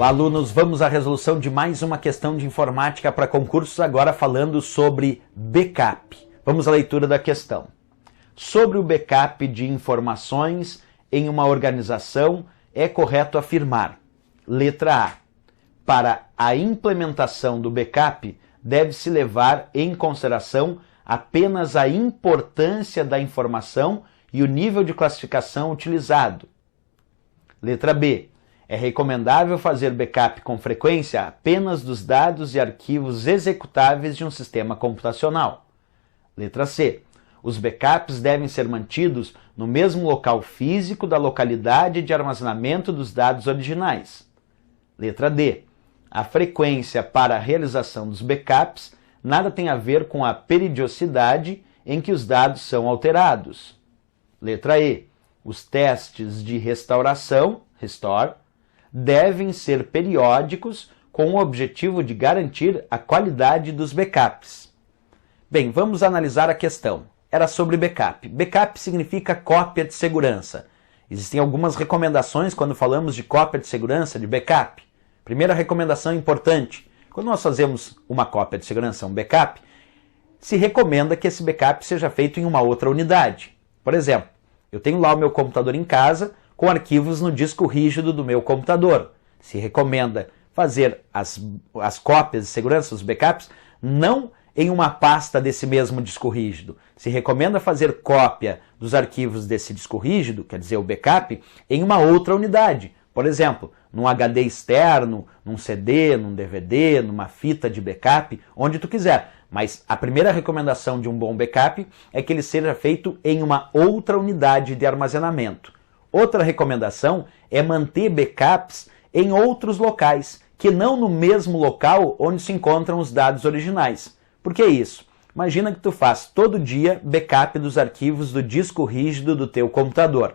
Olá, alunos! Vamos à resolução de mais uma questão de informática para concursos, agora falando sobre backup. Vamos à leitura da questão. Sobre o backup de informações em uma organização, é correto afirmar: letra A. Para a implementação do backup, deve-se levar em consideração apenas a importância da informação e o nível de classificação utilizado. Letra B. É recomendável fazer backup com frequência apenas dos dados e arquivos executáveis de um sistema computacional. Letra C. Os backups devem ser mantidos no mesmo local físico da localidade de armazenamento dos dados originais. Letra D. A frequência para a realização dos backups nada tem a ver com a periodicidade em que os dados são alterados. Letra E. Os testes de restauração, restore, devem ser periódicos com o objetivo de garantir a qualidade dos backups. Bem, vamos analisar a questão. Era sobre backup. Backup significa cópia de segurança. Existem algumas recomendações quando falamos de cópia de segurança, de backup. Primeira recomendação importante: quando nós fazemos uma cópia de segurança, um backup, se recomenda que esse backup seja feito em uma outra unidade. Por exemplo, eu tenho lá o meu computador em casa com arquivos no disco rígido do meu computador. Se recomenda fazer as cópias de segurança, os backups, não em uma pasta desse mesmo disco rígido. Se recomenda fazer cópia dos arquivos desse disco rígido, quer dizer, o backup, em uma outra unidade. Por exemplo, num HD externo, num CD, num DVD, numa fita de backup, onde tu quiser. Mas a primeira recomendação de um bom backup é que ele seja feito em uma outra unidade de armazenamento. Outra recomendação é manter backups em outros locais, que não no mesmo local onde se encontram os dados originais. Por que isso? Imagina que tu faz todo dia backup dos arquivos do disco rígido do teu computador.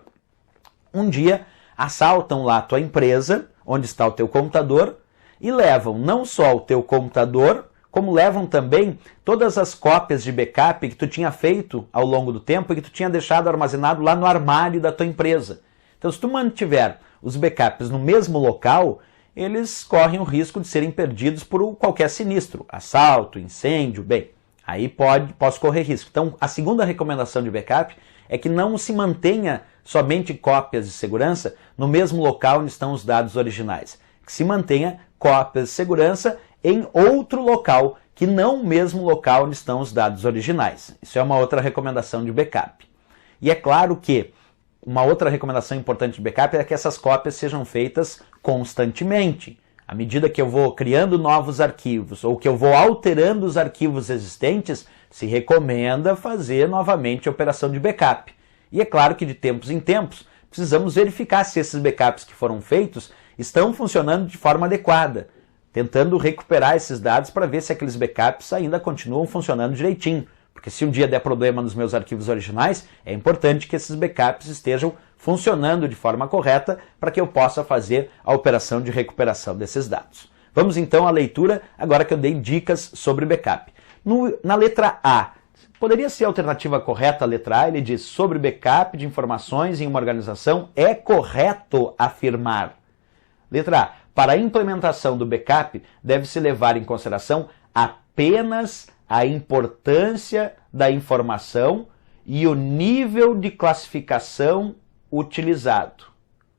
Um dia assaltam lá a tua empresa, onde está o teu computador, e levam não só o teu computador, como levam também todas as cópias de backup que tu tinha feito ao longo do tempo e que tu tinha deixado armazenado lá no armário da tua empresa. Então, se tu mantiver os backups no mesmo local, eles correm o risco de serem perdidos por qualquer sinistro, assalto, incêndio, bem, aí posso correr risco. Então, a segunda recomendação de backup é que não se mantenha somente cópias de segurança no mesmo local onde estão os dados originais, que se mantenha cópias de segurança em outro local, que não o mesmo local onde estão os dados originais. Isso é uma outra recomendação de backup. E é claro que uma outra recomendação importante de backup é que essas cópias sejam feitas constantemente. À medida que eu vou criando novos arquivos ou que eu vou alterando os arquivos existentes, se recomenda fazer novamente a operação de backup. E é claro que de tempos em tempos precisamos verificar se esses backups que foram feitos estão funcionando de forma adequada, tentando recuperar esses dados para ver se aqueles backups ainda continuam funcionando direitinho. Porque se um dia der problema nos meus arquivos originais, é importante que esses backups estejam funcionando de forma correta para que eu possa fazer a operação de recuperação desses dados. Vamos então à leitura, agora que eu dei dicas sobre backup. Na letra A, poderia ser a alternativa correta a letra A, ele diz: sobre backup de informações em uma organização, é correto afirmar. Letra A, para a implementação do backup, deve-se levar em consideração apenas a importância da informação e o nível de classificação utilizado.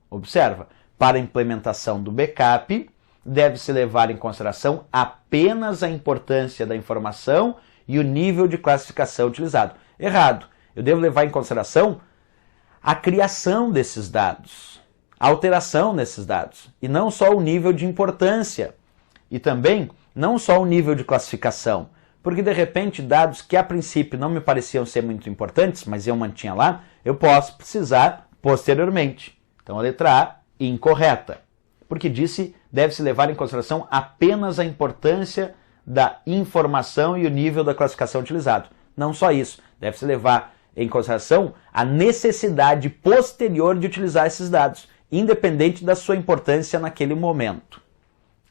Observa, para a implementação do backup, deve-se levar em consideração apenas a importância da informação e o nível de classificação utilizado. Errado. Eu devo levar em consideração a criação desses dados, a alteração nesses dados, e não só o nível de importância, e também não só o nível de classificação, porque de repente dados que a princípio não me pareciam ser muito importantes, mas eu mantinha lá, eu posso precisar posteriormente. Então a letra A, incorreta, porque disse deve-se levar em consideração apenas a importância da informação e o nível da classificação utilizado. Não só isso, deve-se levar em consideração a necessidade posterior de utilizar esses dados, independente da sua importância naquele momento.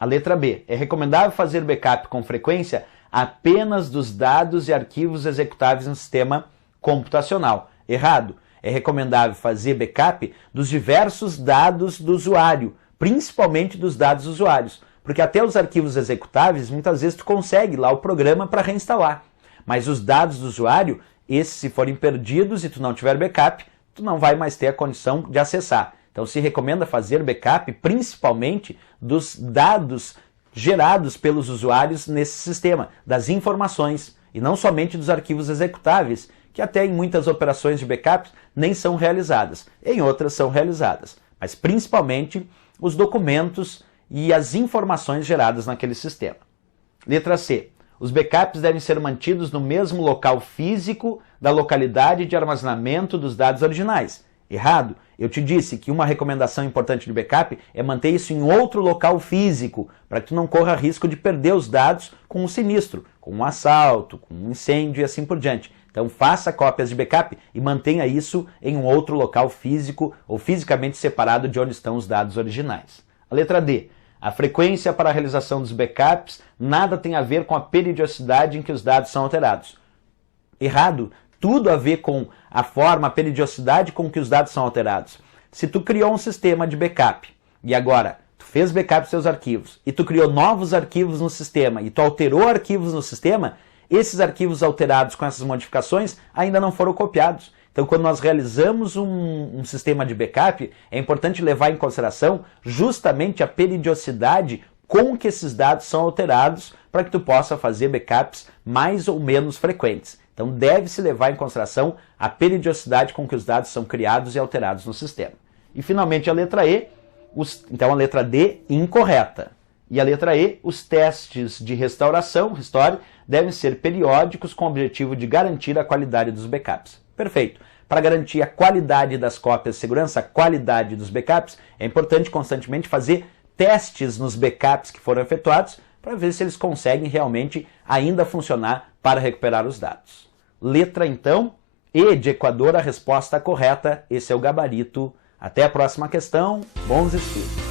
A letra B, é recomendável fazer backup com frequência apenas dos dados e arquivos executáveis no sistema computacional. Errado. É recomendável fazer backup dos diversos dados do usuário, principalmente dos dados dos usuários, porque até os arquivos executáveis, muitas vezes tu consegue lá o programa para reinstalar, mas os dados do usuário, esses se forem perdidos e tu não tiver backup, tu não vai mais ter a condição de acessar. Então se recomenda fazer backup principalmente dos dados gerados pelos usuários nesse sistema, das informações, e não somente dos arquivos executáveis, que até em muitas operações de backup nem são realizadas, em outras são realizadas, mas principalmente os documentos e as informações geradas naquele sistema. Letra C. Os backups devem ser mantidos no mesmo local físico da localidade de armazenamento dos dados originais. Errado. Eu te disse que uma recomendação importante de backup é manter isso em outro local físico, para que tu não corra risco de perder os dados com um sinistro, com um assalto, com um incêndio e assim por diante. Então faça cópias de backup e mantenha isso em um outro local físico ou fisicamente separado de onde estão os dados originais. A letra D. A frequência para a realização dos backups nada tem a ver com a periodicidade em que os dados são alterados. Errado. Tudo a ver com a forma, a periodicidade com que os dados são alterados. Se tu criou um sistema de backup e agora tu fez backup dos seus arquivos e tu criou novos arquivos no sistema e tu alterou arquivos no sistema, esses arquivos alterados com essas modificações ainda não foram copiados. Então, quando nós realizamos um sistema de backup, é importante levar em consideração justamente a periodicidade com que esses dados são alterados para que tu possa fazer backups mais ou menos frequentes. Então, deve-se levar em consideração a periodicidade com que os dados são criados e alterados no sistema. E, finalmente, a letra E. Então, a letra D, incorreta. E a letra E, os testes de restauração, restore, devem ser periódicos com o objetivo de garantir a qualidade dos backups. Perfeito. Para garantir a qualidade das cópias de segurança, a qualidade dos backups, é importante constantemente fazer testes nos backups que foram efetuados para ver se eles conseguem realmente ainda funcionar para recuperar os dados. Letra, então, E de Equador, a resposta correta. Esse é o gabarito. Até a próxima questão. Bons estudos!